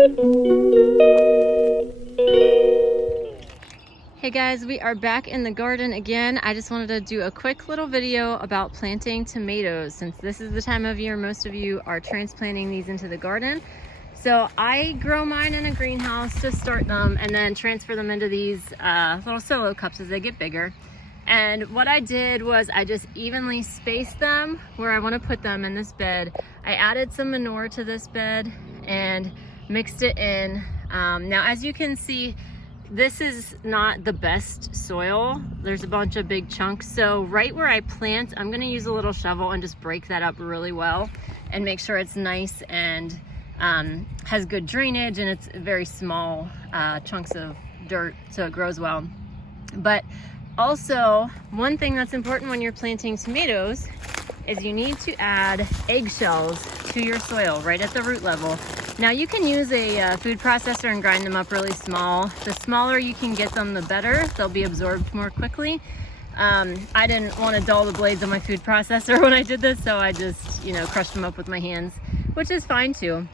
Hey guys, we are back in the garden again. I just wanted to do a quick little video about planting tomatoes since this is the time of year most of you are transplanting these into the garden. So I grow mine in a greenhouse to start them and then transfer them into these little solo cups as they get bigger. And what I did was I just evenly spaced them where I want to put them in this bed. I added some manure to this bed and mixed it in. Now as you can see, this is not the best soil. There's a bunch of big chunks. So right where I plant, I'm gonna use a little shovel and just break that up really well and make sure it's nice and has good drainage and it's very small chunks of dirt so it grows well. But also, one thing that's important when you're planting tomatoes is you need to add eggshells to your soil right at the root level. Now you can use a food processor and grind them up really small. The smaller you can get them, the better. They'll be absorbed more quickly. I didn't want to dull the blades on my food processor when I did this, so I just, crushed them up with my hands, which is fine too.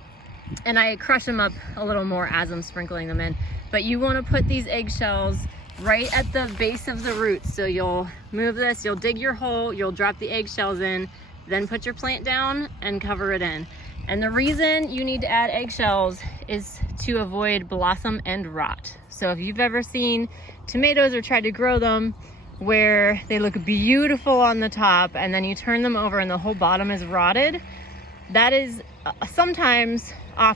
And I crush them up a little more as I'm sprinkling them in. But you want to put these eggshells right at the base of the roots. So you'll move this, you'll dig your hole, you'll drop the eggshells in, then put your plant down and cover it in. And the reason you need to add eggshells is to avoid blossom end rot. So if you've ever seen tomatoes or tried to grow them where they look beautiful on the top and then you turn them over and the whole bottom is rotted, that is oftentimes I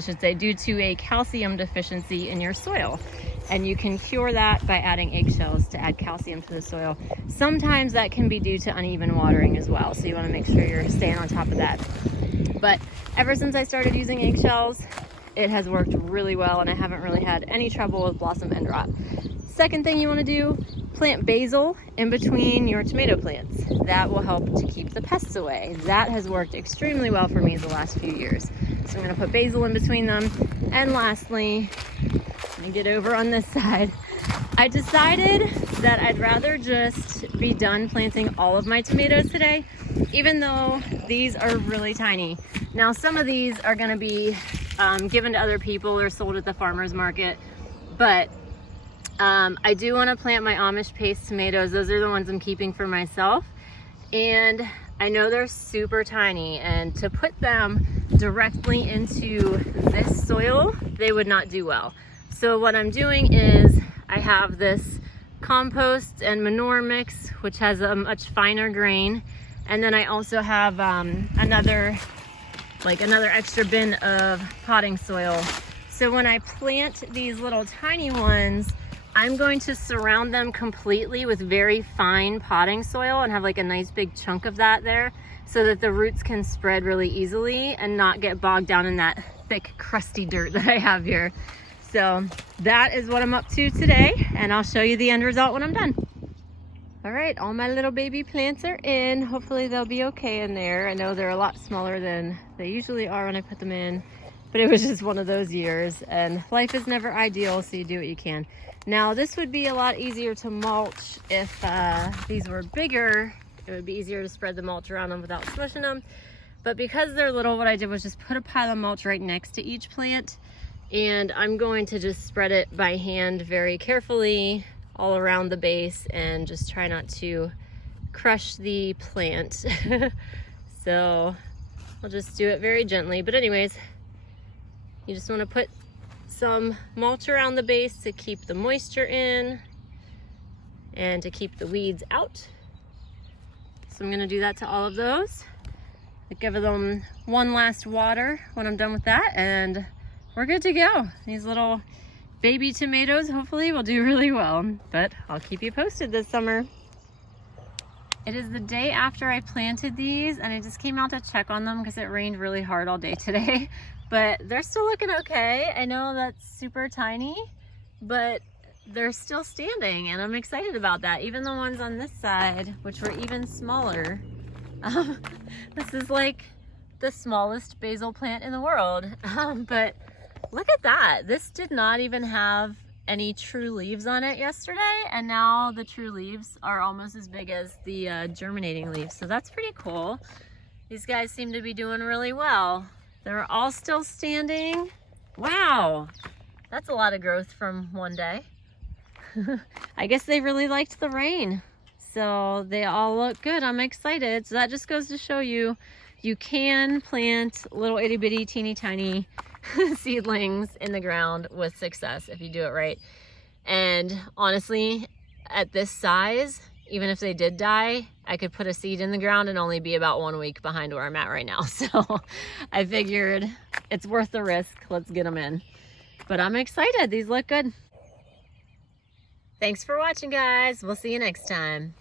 should say, due to a calcium deficiency in your soil. And you can cure that by adding eggshells to add calcium to the soil. Sometimes that can be due to uneven watering as well. So you want to make sure you're staying on top of that. But ever since I started using eggshells, it has worked really well and I haven't really had any trouble with blossom end rot. Second thing you want to do, plant basil in between your tomato plants. That will help to keep the pests away. That has worked extremely well for me the last few years. So I'm going to put basil in between them. And lastly, let me get over on this side. I decided that I'd rather just be done planting all of my tomatoes today, even though these are really tiny. Now some of these are going to be given to other people or sold at the farmer's market, but I do want to plant my Amish paste tomatoes. Those are the ones I'm keeping for myself, and I know they're super tiny, and to put them directly into this soil, they would not do well. So what I'm doing is I have this compost and manure mix, which has a much finer grain. And then I also have another extra bin of potting soil. So when I plant these little tiny ones, I'm going to surround them completely with very fine potting soil and have like a nice big chunk of that there so that the roots can spread really easily and not get bogged down in that thick, crusty dirt that I have here. So that is what I'm up to today, and I'll show you the end result when I'm done. All right, all my little baby plants are in. Hopefully they'll be okay in there. I know they're a lot smaller than they usually are when I put them in, but it was just one of those years, and life is never ideal, so you do what you can. Now this would be a lot easier to mulch if these were bigger. It would be easier to spread the mulch around them without smushing them. But because they're little, what I did was just put a pile of mulch right next to each plant, and I'm going to just spread it by hand very carefully all around the base and just try not to crush the plant. So I'll just do it very gently. But anyways, you just want to put some mulch around the base to keep the moisture in and to keep the weeds out. So I'm going to do that to all of those. I'll give them one last water when I'm done with that, and we're good to go. These little baby tomatoes hopefully will do really well, but I'll keep you posted this summer. It is the day after I planted these, and I just came out to check on them because it rained really hard all day today, but they're still looking okay. I know that's super tiny, but they're still standing, and I'm excited about that. Even the ones on this side, which were even smaller. This is like the smallest basil plant in the world, but look at that. This did not even have any true leaves on it yesterday, and now the true leaves are almost as big as the germinating leaves, so that's pretty cool. These guys seem to be doing really well. They're all still standing, Wow, that's a lot of growth from one day. I guess they really liked the rain. So they all look good. I'm excited. So that just goes to show you, you can plant little itty bitty teeny tiny seedlings in the ground with success if you do it right. And honestly, at this size, even if they did die, I could put a seed in the ground and only be about 1 week behind where I'm at right now. So I figured it's worth the risk. Let's get them in. But I'm excited. These look good. Thanks for watching, guys. We'll see you next time.